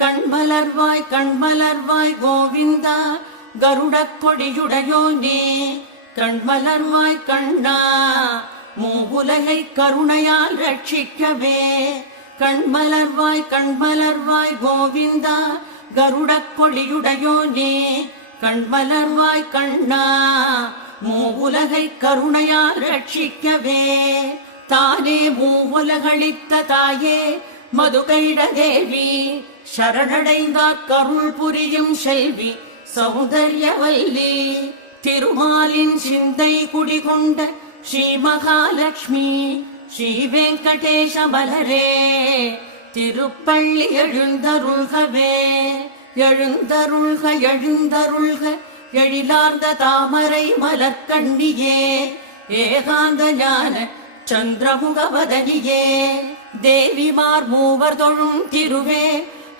கண்மலர்வாய் கண்மலர்வாய் கோவிந்தா கருடக் கொடியுடையோனே கண்மலர்வாய் கண்ணா மூவுலகை கருணையால் ரட்சிக்கவே கண்மலர்வாய் கண்மலர்வாய் கோவிந்தா கருடக் கொடியுடையோனே கண்மலர்வாய் கண்ணா மூவுலகை கருணையால் ரட்சிக்கவே தானே மூவுலகளித்த தாயே மதுகைட தேவி சரணடைந்தார் கருள் புரியும் செல்வி சௌந்தர்யவல்லி திருமாலின் சிந்தை குடிகொண்ட ஸ்ரீ மகாலட்சுமி ஸ்ரீ வெங்கடேச மலரே திருப்பள்ளி எழுந்தருள்கவே எழுந்தருள்க எழுந்தருள்க எழிலார்ந்த தாமரை மலர்கண்ணியே ஏகாந்த ஞான சந்திரமுகவதனியே தேவிமார் மூவர் தொழும் திருவே